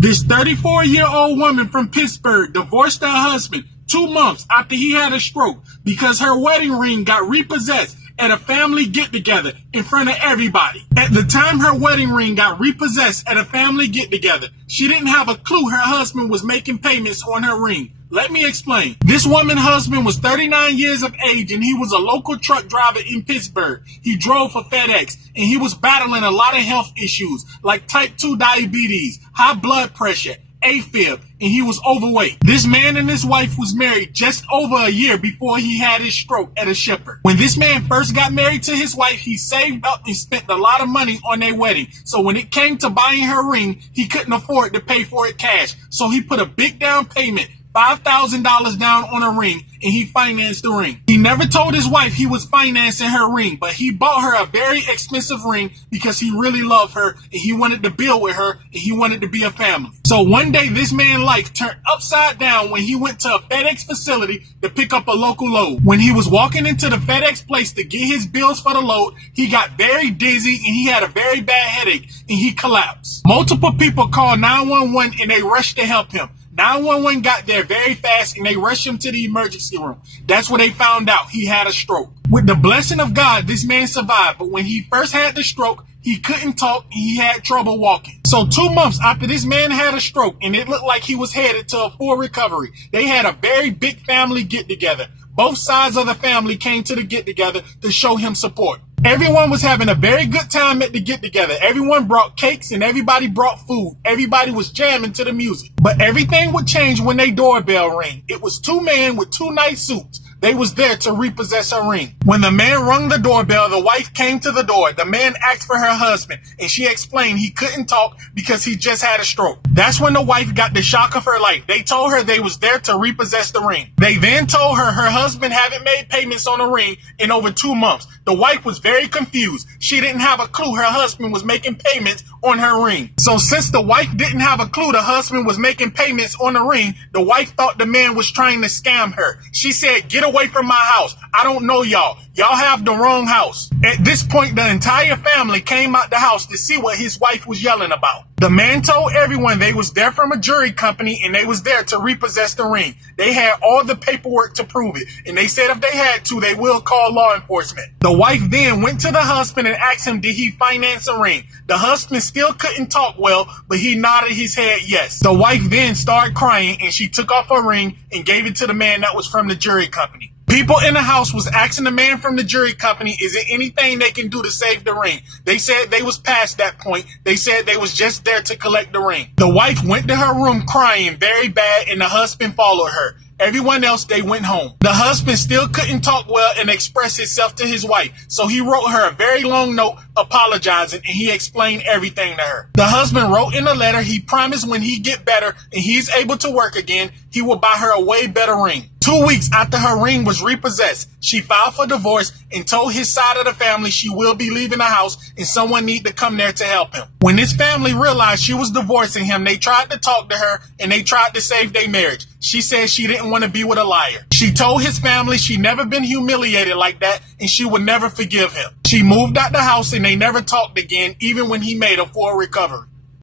This 34-year-old woman from Pittsburgh divorced her husband 2 months after he had a stroke because her wedding ring got repossessed at a family get-together in front of everybody. At the time her wedding ring got repossessed at a family get-together, she didn't have a clue her husband was making payments on her ring. Let me explain. This woman's husband was 39 years of age and he was a local truck driver in Pittsburgh. He drove for FedEx and he was battling a lot of health issues like type 2 diabetes, high blood pressure, AFib, and he was overweight. This man and his wife was married just over a year before he had his stroke at a Shepherd. When this man first got married to his wife, he saved up and spent a lot of money on their wedding. So when it came to buying her ring, he couldn't afford to pay for it cash. So he put a big down payment, $5,000 down on a ring, and he financed the ring. He never told his wife he was financing her ring, but he bought her a very expensive ring because he really loved her and he wanted to build with her and he wanted to be a family. So one day this man's life turned upside down when he went to a FedEx facility to pick up a local load. When he was walking into the FedEx place to get his bills for the load, he got very dizzy and he had a very bad headache and he collapsed. Multiple people called 911 and they rushed to help him. 911 got there very fast and they rushed him to the emergency room. That's where they found out he had a stroke. With the blessing of God, this man survived, but when he first had the stroke, he couldn't talk and he had trouble walking. So 2 months after this man had a stroke and it looked like he was headed to a full recovery, they had a very big family get-together. Both sides of the family came to the get-together to show him support. Everyone was having a very good time at the get-together. Everyone brought cakes and everybody brought food. Everybody was jamming to the music. But everything would change when their doorbell rang. It was 2 men with 2 nice suits. They was there to repossess her ring. When the man rung the doorbell, the wife came to the door. The man asked for her husband, and she explained he couldn't talk because he just had a stroke. That's when the wife got the shock of her life. They told her they was there to repossess the ring. They then told her her husband hadn't made payments on the ring in over 2 months. The wife was very confused. She didn't have a clue her husband was making payments on her ring. So since the wife didn't have a clue the husband was making payments on the ring, the wife thought the man was trying to scam her. She said, "Get away from my house. I don't know y'all. Y'all have the wrong house." At this point, the entire family came out the house to see what his wife was yelling about. The man told everyone they was there from a jewelry company and they was there to repossess the ring. They had all the paperwork to prove it, and they said if they had to, they will call law enforcement. The wife then went to the husband and asked him did he finance a ring. The husband still couldn't talk well, but he nodded his head yes. The wife then started crying and she took off her ring and gave it to the man that was from the jewelry company. People in the house was asking the man from the jewelry company, is there anything they can do to save the ring? They said they was past that point. They said they was just there to collect the ring. The wife went to her room crying very bad and the husband followed her. Everyone else, they went home. The husband still couldn't talk well and express himself to his wife, so he wrote her a very long note apologizing and he explained everything to her. The husband wrote in a letter he promised when he get better and he's able to work again, he will buy her a way better ring. 2 weeks after her ring was repossessed, she filed for divorce and told his side of the family she will be leaving the house and someone need to come there to help him. When his family realized she was divorcing him, they tried to talk to her and they tried to save their marriage. She said she didn't want to be with a liar. She told his family she never been humiliated like that and she would never forgive him. She moved out the house and they never talked again, even when he made a full recovery.